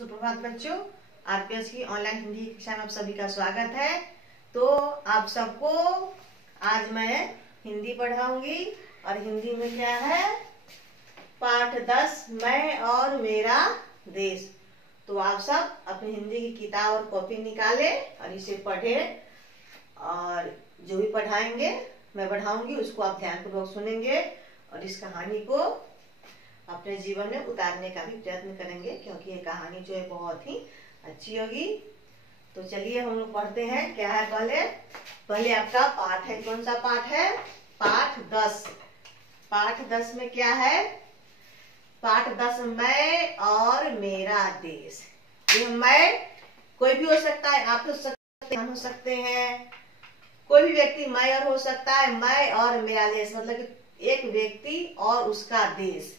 सुप्रभात बच्चों, आरपीएस की ऑनलाइन हिंदी कक्षा में आप सभी का स्वागत है। तो आप सबको आज मैं हिंदी पढ़ाऊंगी और हिंदी में क्या है, पाठ 10 मैं और मेरा देश। तो आप सब अपनी हिंदी की किताब और कॉपी निकाले और इसे पढ़े और जो भी पढ़ाएंगे मैं पढ़ाऊंगी उसको आप ध्यानपूर्वक सुनेंगे और इस कहानी को अपने जीवन में उतारने का भी प्रयत्न करेंगे, क्योंकि ये कहानी जो है बहुत ही अच्छी होगी। तो चलिए हम लोग पढ़ते हैं। क्या है, पहले आपका पाठ है। कौन सा पाठ है? पाठ 10। पाठ 10 में क्या है? पाठ 10 मैं और मेरा देश। ये मैं कोई भी हो सकता है, आप हो सकते हैं, कोई भी व्यक्ति मैं और हो सकता है। मैं और मेरा देश मतलब कि एक व्यक्ति और उसका देश,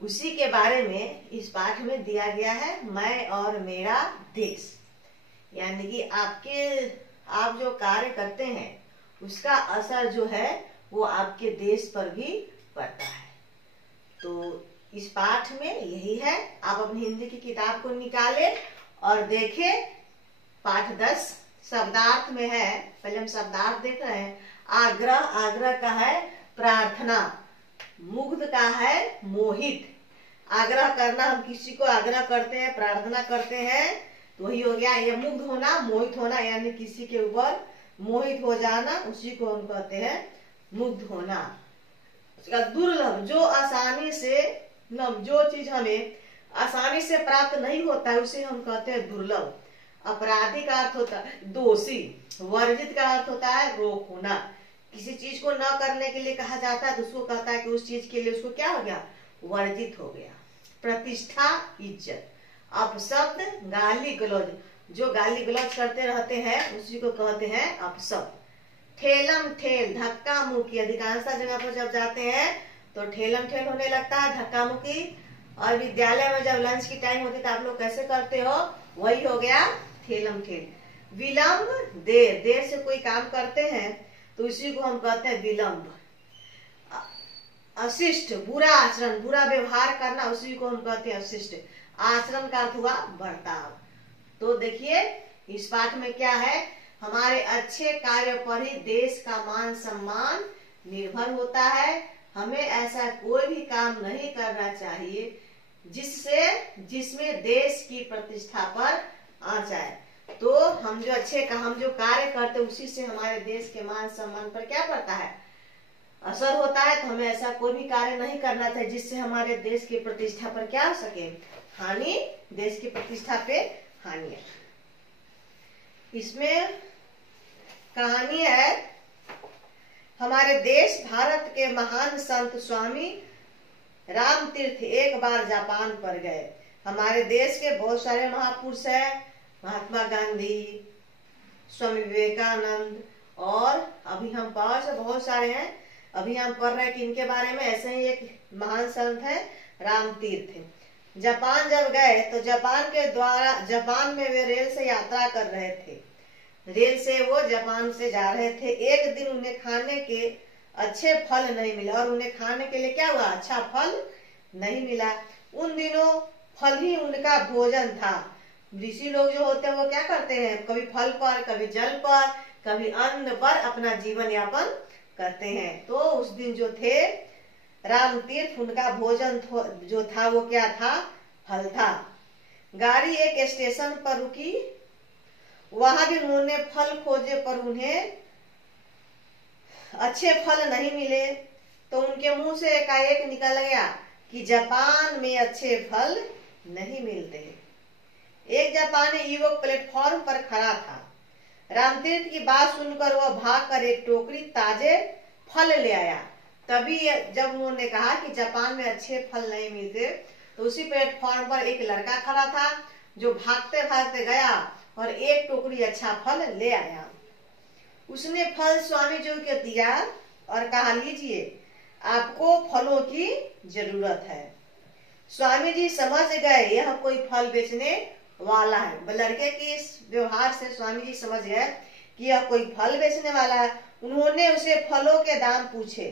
उसी के बारे में इस पाठ में दिया गया है। मैं और मेरा देश यानी कि आप जो कार्य करते हैं उसका असर जो है वो आपके देश पर भी पड़ता है। तो इस पाठ में यही है। आप अपनी हिंदी की किताब को निकाले और देखें। पाठ 10 शब्दार्थ में है। पहले हम शब्दार्थ देख रहे हैं। आग्रह, आग्रह का है प्रार्थना। मुग्ध का है मोहित। आग्रह करना, हम किसी को आग्रह करते हैं, प्रार्थना करते हैं, तो वही हो गया। ये मुग्ध होना, मोहित होना यानी किसी के ऊपर मोहित हो जाना, उसी को हम कहते हैं मुग्ध होना। उसका दुर्लभ, जो आसानी से, जो चीज हमें आसानी से प्राप्त नहीं होता है उसे हम कहते हैं दुर्लभ। अपराधी का अर्थ होता है दोषी। वर्जित का अर्थ होता है रोक होना। किसी चीज को न करने के लिए कहा जाता है तो उसको कहता है कि उस चीज के लिए उसको क्या हो गया, वर्जित हो गया। प्रतिष्ठा, इज्जत। अपशब्द, गाली गलौज, जो गाली गलौज करते रहते हैं उसी को कहते हैं अपशब्द। ठेलम ठेल, धक्का मुक्की। अधिकांशतः जगह पर जब जाते हैं तो ठेलम ठेल होने लगता है, धक्का मुक्की। और विद्यालय में जब लंच की टाइम होती है तो आप लोग कैसे करते हो, वही हो गया ठेलम ठेल। विलंब, देर, देर से कोई काम करते हैं तो इसी को हम कहते हैं विलंब। अशिष्ट, बुरा आचरण, बुरा व्यवहार करना, उसी को हम कहते हैं अशिष्ट। आचरण का अर्थ हुआ बर्ताव। तो देखिए इस पाठ में क्या है, हमारे अच्छे कार्य पर ही देश का मान सम्मान निर्भर होता है। हमें ऐसा कोई भी काम नहीं करना चाहिए जिसमें देश की प्रतिष्ठा पर आ जाए। तो हम जो कार्य करते हैं उसी से हमारे देश के मान सम्मान पर क्या पड़ता है, असर होता है। तो हमें ऐसा कोई भी कार्य नहीं करना चाहिए जिससे हमारे देश की प्रतिष्ठा पर क्या हो सके, हानि, देश की प्रतिष्ठा पे हानि। इसमें कहानी है, हमारे देश भारत के महान संत स्वामी राम तीर्थ एक बार जापान पर गए। हमारे देश के बहुत सारे महापुरुष हैं, महात्मा गांधी, स्वामी विवेकानंद, और अभी हम बहुत सारे हैं। अभी हम पढ़ रहे हैं कि इनके बारे में। ऐसे ही एक महान संत है राम तीर्थ। जापान जब गए तो जापान में वे रेल से यात्रा कर रहे थे। रेल से वो जापान से जा रहे थे। एक दिन उन्हें खाने के अच्छे फल नहीं मिले, और उन्हें खाने के लिए क्या हुआ, अच्छा फल नहीं मिला। उन दिनों फल ही उनका भोजन था। ऋषि लोग जो होते हैं वो क्या करते हैं, कभी फल पर, कभी जल पर, कभी अन्न पर अपना जीवन यापन करते हैं। तो उस दिन जो थे राम तीर्थ, उनका भोजन जो था वो क्या था, फल था। गाड़ी एक स्टेशन पर रुकी। वहां भी उन्होंने फल खोजे पर उन्हें अच्छे फल नहीं मिले। तो उनके मुंह से एकाएक निकल गया कि जापान में अच्छे फल नहीं मिलते। एक जापानी युवक प्लेटफॉर्म पर खड़ा था। रामतीर्थ की बात सुनकर वह भागकर एक टोकरी ताजे फल ले आया। तभी जब उन्होंने कहा कि जापान में अच्छे फल नहीं मिलते तो उसी प्लेटफॉर्म पर एक लड़का खड़ा था जो भागते भागते गया और एक टोकरी अच्छा फल ले आया। उसने फल स्वामी जी को दिया और कहा, लीजिए, आपको फलों की जरूरत है। स्वामी जी समझ गए यह कोई फल बेचने वाला है। लड़के की इस व्यवहार से स्वामी जी समझ गए कि यह कोई फल बेचने वाला है। उन्होंने उसे फलों के दाम पूछे।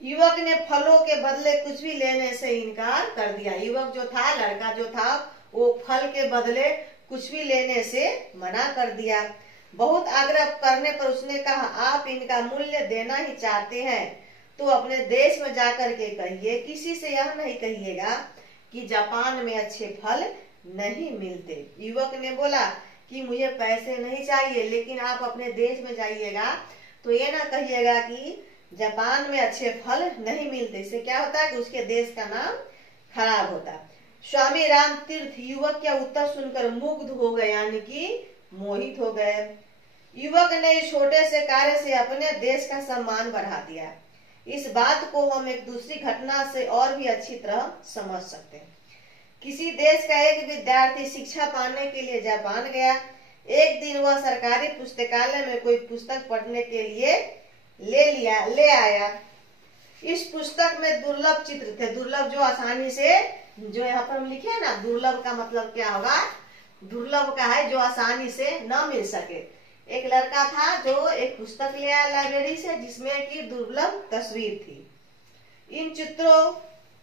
युवक ने फलों के बदले कुछ भी लेने से इनकार कर दिया। युवक जो था, लड़का जो था, वो फल के बदले कुछ भी लेने से मना कर दिया। बहुत आग्रह करने पर उसने कहा, आप इनका मूल्य देना ही चाहते हैं तो अपने देश में जाकर के कहिए, किसी से यह नहीं कहिएगा कि जापान में अच्छे फल नहीं मिलते। युवक ने बोला कि मुझे पैसे नहीं चाहिए, लेकिन आप अपने देश में जाइएगा तो ये ना कहिएगा कि जापान में अच्छे फल नहीं मिलते। इससे क्या होता है कि उसके देश का नाम खराब होता है। स्वामी राम तीर्थ युवक का उत्तर सुनकर मुग्ध हो गए, यानी कि मोहित हो गए। युवक ने इस छोटे से कार्य से अपने देश का सम्मान बढ़ा दिया। इस बात को हम एक दूसरी घटना से और भी अच्छी तरह समझ सकते हैं। किसी देश का एक विद्यार्थी शिक्षा पाने के लिए जापान गया। एक दिन वह सरकारी पुस्तकालय में कोई पुस्तक पढ़ने के लिए ले आया। इस पुस्तक में दुर्लभ चित्र थे। दुर्लभ जो आसानी से, जो यहाँ पर हम लिखे हैं ना, दुर्लभ का मतलब क्या होगा? दुर्लभ का है जो आसानी से न मिल सके। एक लड़का था जो एक पुस्तक ले आया लाइब्रेरी से, जिसमें की दुर्लभ तस्वीर थी। इन चित्रों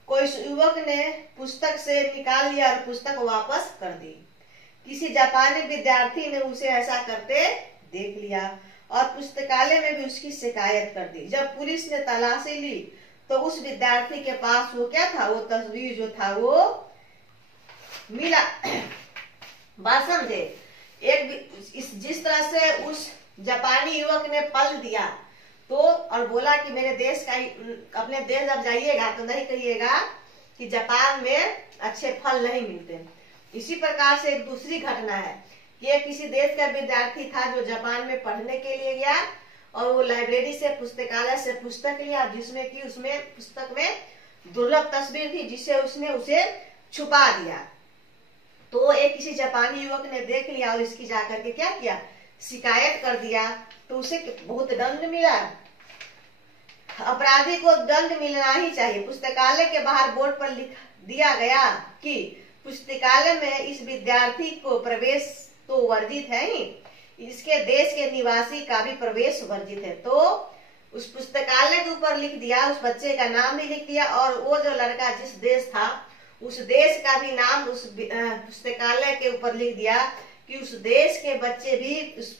को इस युवक ने पुस्तक से निकाल लिया और पुस्तक वापस कर दी। किसी जापानी विद्यार्थी ने उसे ऐसा करते देख लिया और पुस्तकालय में भी उसकी शिकायत कर दी। जब पुलिस ने तलाशी ली तो उस विद्यार्थी के पास वो क्या था? वो तस्वीर जो था वो मिला। बात समझे? जिस तरह से उस जापानी युवक ने फल दिया तो और बोला कि मेरे देश का, अपने देश अब जाइएगा तो नहीं कहिएगा कि जापान में अच्छे फल नहीं मिलते। इसी प्रकार से एक दूसरी घटना है कि एक किसी देश का विद्यार्थी था जो जापान में पढ़ने के लिए गया और वो लाइब्रेरी से, पुस्तकालय से पुस्तक लिया, जिसमें कि उसमें पुस्तक में दुर्लभ तस्वीर थी, जिससे उसने उसे छुपा दिया। तो एक किसी जापानी युवक ने देख लिया और इसकी जाकर के क्या किया? शिकायत कर दिया। तो उसे बहुत दंड मिला। अपराधी को दंड मिलना ही चाहिए। पुस्तकालय के बाहर बोर्ड पर लिख दिया गया कि पुस्तकालय में इस विद्यार्थी को प्रवेश तो वर्जित है ही, इसके देश के निवासी का भी प्रवेश वर्जित है। तो उस पुस्तकालय के ऊपर लिख दिया, उस बच्चे का नाम भी लिख दिया और वो जो लड़का जिस देश था उस देश का भी नाम उस पुस्तकालय के ऊपर लिख दिया कि उस देश के बच्चे भी उस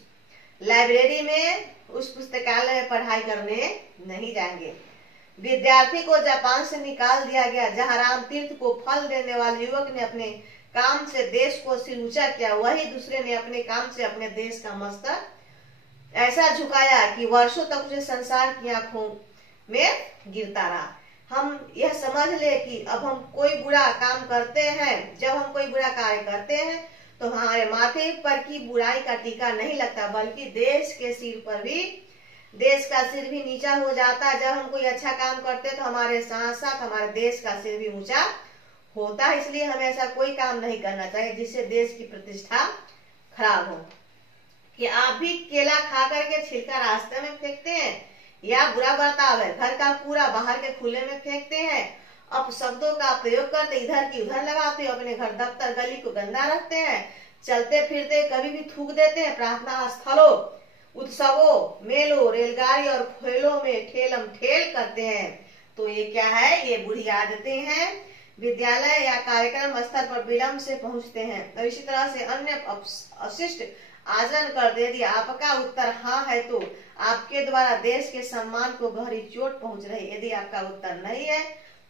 लाइब्रेरी में, उस पुस्तकालय में पढ़ाई करने नहीं जाएंगे। विद्यार्थी को जापान से निकाल दिया गया। जहाँ राम तीर्थ को फल देने वाले युवक ने अपने काम से देश को सिर ऊंचा किया, वही दूसरे ने अपने काम से अपने देश का मस्तक ऐसा झुकाया कि वर्षों तक उसे संसार की आंखों में गिरता रहा। हम यह समझ ले कि अब हम कोई बुरा काम करते हैं, जब हम कोई बुरा कार्य करते हैं तो हमारे माथे पर की बुराई का टीका नहीं लगता, बल्कि देश के सिर पर भी, देश का सिर भी नीचा हो जाता है। जब हम कोई अच्छा काम करते हैं तो हमारे साथ साथ हमारे देश का सिर भी ऊंचा होता है। इसलिए हमें ऐसा कोई काम नहीं करना चाहिए जिससे देश की प्रतिष्ठा खराब हो। कि आप भी केला खा करके छिलका रास्ते में फेंकते हैं, या बुरा बर्ताव है, घर का पूरा बाहर के खुले में फेंकते हैं, अब शब्दों का प्रयोग करते इधर की उधर लगाते हो, अपने घर दफ्तर गली को गंदा रखते हैं, चलते फिरते कभी भी थूक देते हैं, प्रार्थना स्थलों, उत्सवों, मेलों, रेलगाड़ी और खेलों में ठेलम ठेल करते हैं। तो ये क्या है? ये बुरी आदतें हैं। विद्यालय या कार्यक्रम स्थल पर विलंब से पहुंचते हैं और इसी तरह से अन्य अशिष्ट आचरण कर। यदि आपका उत्तर हाँ है तो आपके द्वारा देश के सम्मान को गहरी चोट पहुंच रही। यदि आपका उत्तर नहीं है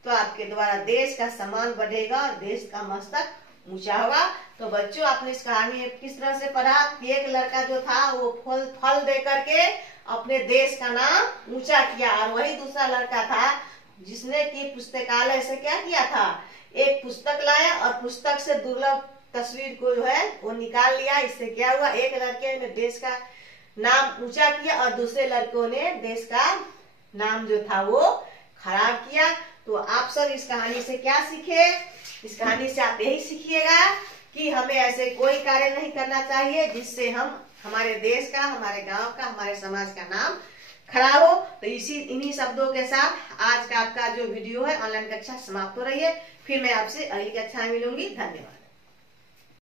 तो आपके द्वारा देश का सम्मान बढ़ेगा और देश का मस्तक ऊंचा होगा। तो बच्चों, आपने इस कहानी में किस तरह से पढ़ा कि एक लड़का जो था वो फल दे करके अपने देश का नाम ऊंचा किया, और वही दूसरा लड़का था जिसने की पुस्तकालय से क्या किया था? एक पुस्तक लाया और पुस्तक से दुर्लभ तस्वीर को जो है वो निकाल लिया। इससे क्या हुआ? एक लड़के ने देश का नाम ऊंचा किया और दूसरे लड़कों ने देश का नाम जो था वो खराब किया। तो आप सब इस कहानी से क्या सीखे? इस कहानी से आप यही सीखिएगा कि हमें ऐसे कोई कार्य नहीं करना चाहिए जिससे हम हमारे देश का, हमारे गांव का, हमारे समाज का नाम खराब हो। तो इन्हीं शब्दों के साथ आज का आपका जो वीडियो है ऑनलाइन कक्षा समाप्त हो रही है। फिर मैं आपसे अगली कक्षा में मिलूंगी। धन्यवाद।